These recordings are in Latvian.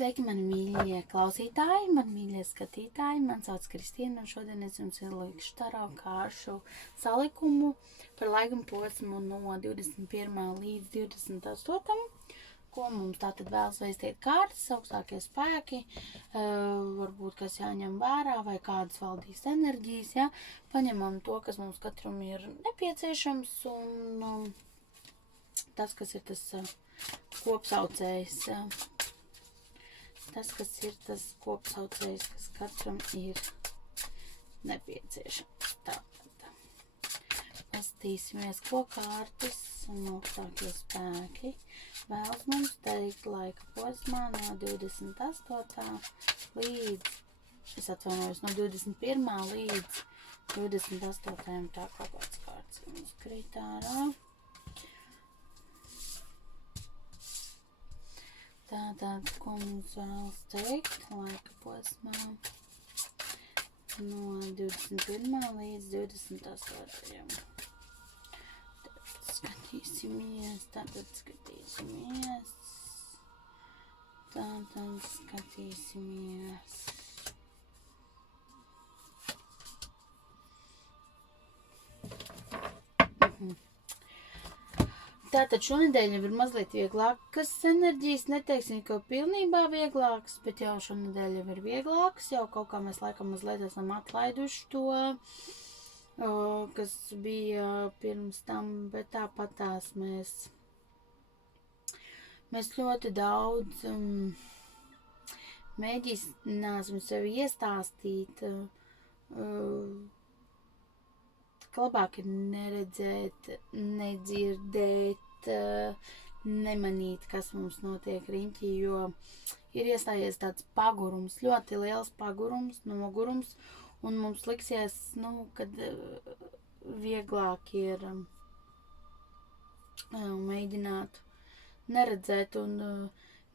Sveiki, mani mīļie klausītāji, mani mīļie skatītāji. Man sauc Kristīna, un šodien es jums likšu taro kāršu salikumu par laikuma posmu no 21. līdz 28. Ko mums tātad vēlas veistīt kārtas, augstākie spēki, varbūt kas jāņem vērā vai kādas valdīs enerģijas, ja? Paņemam to, kas mums katram ir nepieciešams, un tas, kas ir tas kopsaucējs. Tas, kas ir tas kopsaucējs, kas katram ir nepieciešams. Tātad pastīsimies, ko kārtas un augstākie spēki vēlas mums teikt laika posmā no 28. līdz, es atvainojos, no 21. līdz 28. Tā kaut kāds kārtas mums krīt ārā. Tātad, ko mums vēlas teikt laika posmā no 21. līdz 28. Skatīsimies. Tātad šonedēļ jau ir mazliet vieglākas enerģijas, neteiksim, ka pilnībā vieglākas, bet jau šonedēļ jau ir vieglākas, jau kaut kā mēs laikam mazliet esam atlaiduši to, kas bija pirms tam, bet tāpatās mēs ļoti daudz mēģināsim sevi iestāstīt, ka labāk ir neredzēt, nedzirdēt, nemanīt, kas mums notiek riņķī, jo ir iestājies tāds pagurums, ļoti liels pagurums, nogurums, un mums liksies, kad vieglāk ir mēģināt neredzēt un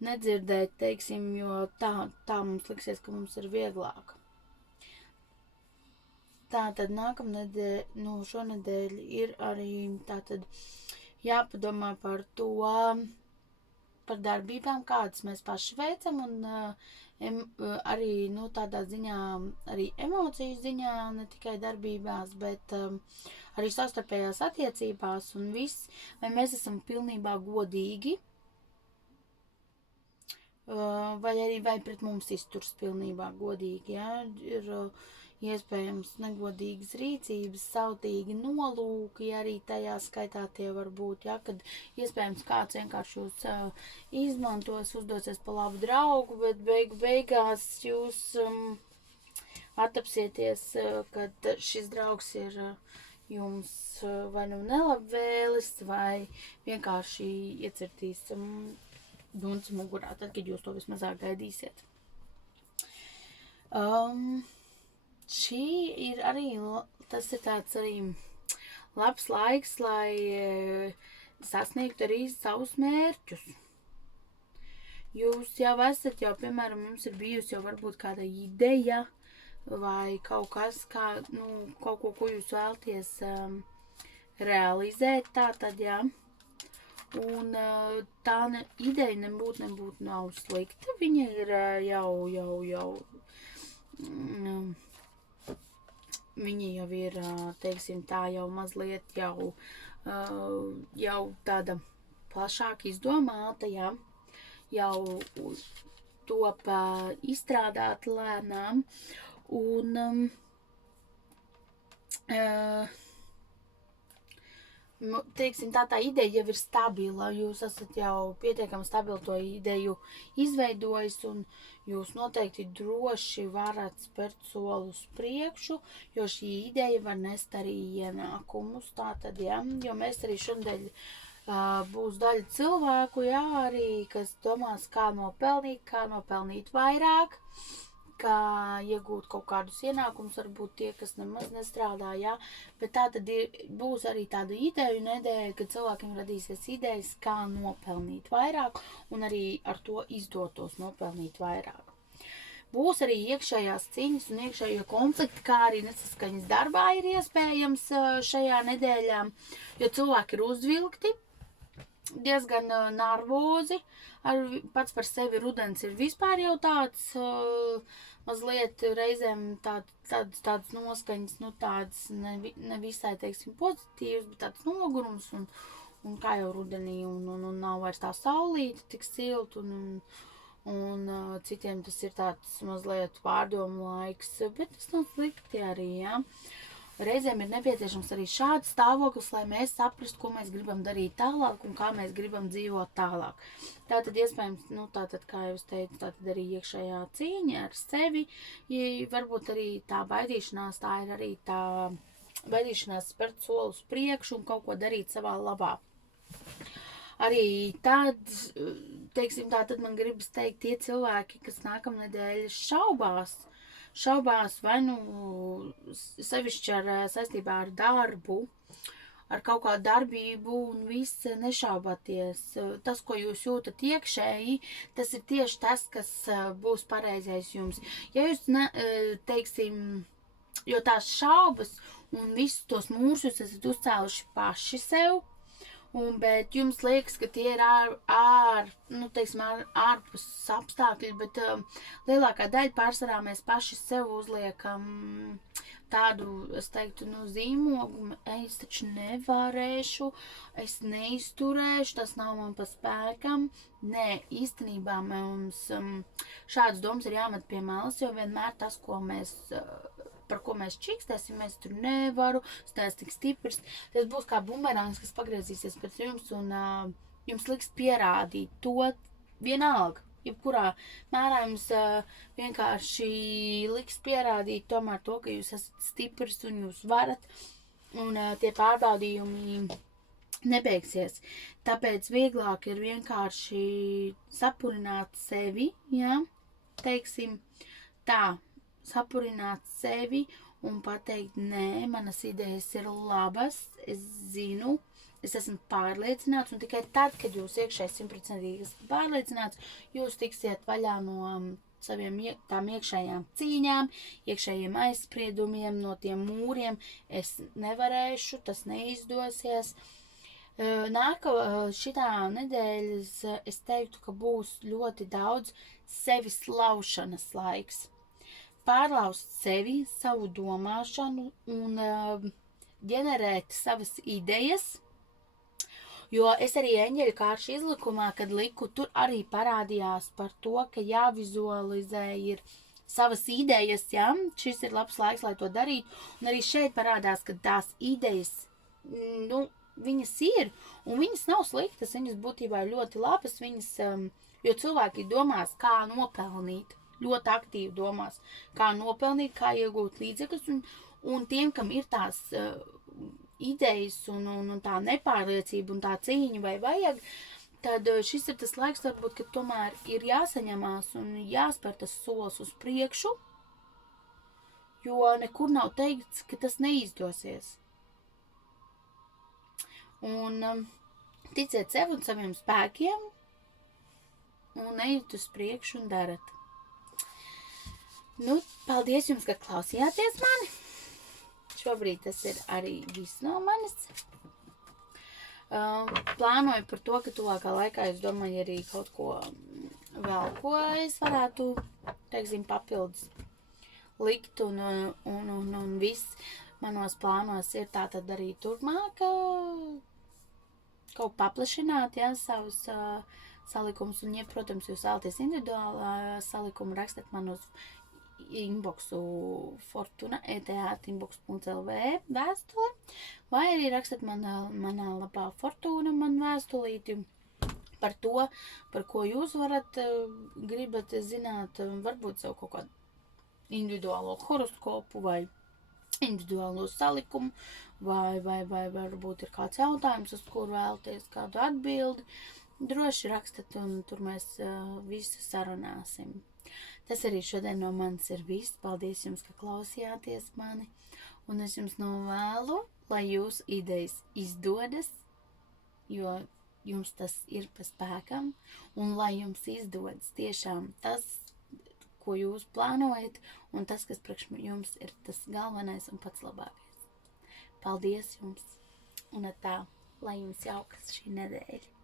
nedzirdēt, teiksim, jo tā mums liksies, ka mums ir vieglāk. Tātad nākamnedēļ, šonedēļ ir arī tātad jāpadomā par to, par darbībām, kādas mēs paši veicam, un arī, tādā ziņā, arī emociju ziņā, ne tikai darbībās, bet arī savstarpējās attiecībās un viss, vai mēs esam pilnībā godīgi, vai pret mums izturs pilnībā godīgi, ja, ir iespējams negodīgas rīcības, sautīgi nolūki, arī tajā skaitā tie var būt, ja, kad iespējams kāds vienkārši jūs izmantos, uzdosies pa labu draugu, bet beigās jūs attapsieties, kad šis draugs ir jums vai nu nelabvēlis, vai vienkārši iecirtīs dunci mugurā, tad, kad jūs to vismazāk gaidīsiet. Šī ir arī, tas ir tāds arī labs laiks, lai sasniegtu arī savus mērķus. Jūs jau esat, piemēram, jums ir bijusi jau varbūt kāda ideja vai kaut kas, kaut ko, ko jūs vēlties realizēt, tātad, jā. Un tā ideja nebūtu nav slikta, viņa ir jau viņi jau ir, teiksim tā, jau mazliet jau tāda plašāk izdomāta, jā, jau top izstrādāt lēnām, un teiksim tā ideja jau ir stabila, jūs esat jau pietiekami stabili to ideju izveidojis, un jūs noteikti droši varat spērt soli uz priekšu, jo šī ideja var nest arī ienākumus, tātad, ja, jo mēs arī šodien būs daļa cilvēku, jā, arī, kas domās, kā nopelnīt vairāk, kā iegūt kaut kādus ienākumus, varbūt tie, kas nemaz nestrādā, jā, bet tā tad būs arī tāda ideju nedēļa, kad cilvēkiem radīsies idejas, kā nopelnīt vairāk, un arī ar to izdotos nopelnīt vairāk. Būs arī iekšējās cīņas un iekšējie konflikti, kā arī nesaskaņas darbā ir iespējams šajā nedēļā, jo cilvēki ir uzvilkti, diezgan nervozi. Pats par sevi rudens ir vispār jau tāds mazliet reizēm tāds noskaņas, nu tādas ne visai, teiksim, pozitīvas, bet tāds nogurums un kā jau rudenī un nav vairs tā saulīte tik silta un citiem tas ir tāds mazliet pārdomu laiks, bet tas nav slikti arī, jā. Reizēm ir nepieciešams arī šāds stāvoklis, lai mēs saprastu, ko mēs gribam darīt tālāk un kā mēs gribam dzīvot tālāk. Tātad iespējams, nu tātad, kā jau es teicu, tātad arī iekšējā cīņa ar sevi, varbūt arī tā baidīšanās, tā ir arī tā baidīšanās spērt soli uz priekšu un kaut ko darīt savā labā. Arī tad, teiksim tā, tad man gribas teikt tie cilvēki, kas nākamnedēļ šaubās vai nu sevišķi saistībā ar darbu, ar kaut kādu darbību un viss nešaubāties. Tas, ko jūs jūtat iekšēji, tas ir tieši tas, kas būs pareizais jums. Ja jūs, teiksim, jo tās šaubas un visus tos mūršus esat uzcēluši paši sev, bet jums liekas, ka tie ir ārpus apstākļi, bet lielākā daļa pārsvarā mēs paši sev uzliekam tādu, es teiktu, zīmogu, es taču nevarēšu, es neizturēšu, tas nav man pa spēkam. Nē, īstenībā mums šādas domas ir jāmet pie malas, jo vienmēr tas, par ko mēs čikstēsim, es tur nevaru, es neesmu tik stiprs. Tas būs kā bumerangs, kas pagriezīsies pēc jums un jums liks pierādīt to vienalga. Jebkurā mērā jums vienkārši liks pierādīt tomēr to, ka jūs esat stiprs un jūs varat un tie pārbaudījumi nebeigsies. Tāpēc vieglāk ir vienkārši sapurināt sevi, ja, teiksim tā, sapurināt sevi un pateikt, nē, manas idejas ir labas, es zinu, es esmu pārliecināts, un tikai tad, kad jūs iekšēji 100% esat pārliecināts, jūs tiksiet vaļā no saviem tām iekšējām cīņām, iekšējiem aizspriedumiem, no tiem mūriem, es nevarēšu, tas neizdosies. Šitā nedēļas es teiktu, ka būs ļoti daudz sevis laušanas laiks. Pārlaust sevi, savu domāšanu un ģenerēt savas idejas, jo es arī eņģeļu kāršu izlikumā, kad liku, tur arī parādījās par to, ka jāvizualizē ir savas idejas, ja? Šis ir labs laiks, lai to darītu, un arī šeit parādās, ka tās idejas, viņas ir, un viņas nav sliktas, viņas būtībā ļoti labas, jo cilvēki domās, kā nopelnīt. Ļoti aktīvi domās, kā nopelnīt, kā iegūt līdzekļus, un tiem, kam ir tās idejas un tā nepārliecība un tā cīņa vai vajag, tad šis ir tas laiks, varbūt, ka tomēr ir jāsaņemās un jāspēr tas solis uz priekšu, jo nekur nav teikts, ka tas neizdosies. Un ticiet sev un saviem spēkiem un ejiet uz priekšu un darat. Paldies jums, ka klausījāties mani. Šobrīd tas ir arī viss no manis. Plānoju par to, ka tuvākā laikā es domāju arī kaut ko vēl, ko es varētu, teiksim, papildus likt un viss manos plānos ir tātad arī turpmāk kaut paplašināt, ja, savus salikumus un, ja, protams, jūs vēlaties individuālā salikumu, rakstat man uz inboxu fortuna@inbox.lv vēstuli, vai arī rakstat manā lapā Fortuna man vēstulīti par to, par ko jūs gribat zināt, varbūt sev kaut kādu individuālo horoskopu vai individuālo salikumu, vai varbūt ir kāds jautājums, uz kuru vēlaties kādu atbildi. Droši rakstat un tur mēs visu sarunāsim. Tas arī šodien no manis ir viss. Paldies jums, ka klausījāties mani. Un es jums novēlu, lai jūsu idejas izdodas, jo jums tas ir pa spēkam. Un lai jums izdodas tiešām tas, ko jūs plānojat, un tas, kas priekš jums ir tas galvenais un pats labākais. Paldies jums! Un tā, lai jums jaukas šī nedēļa!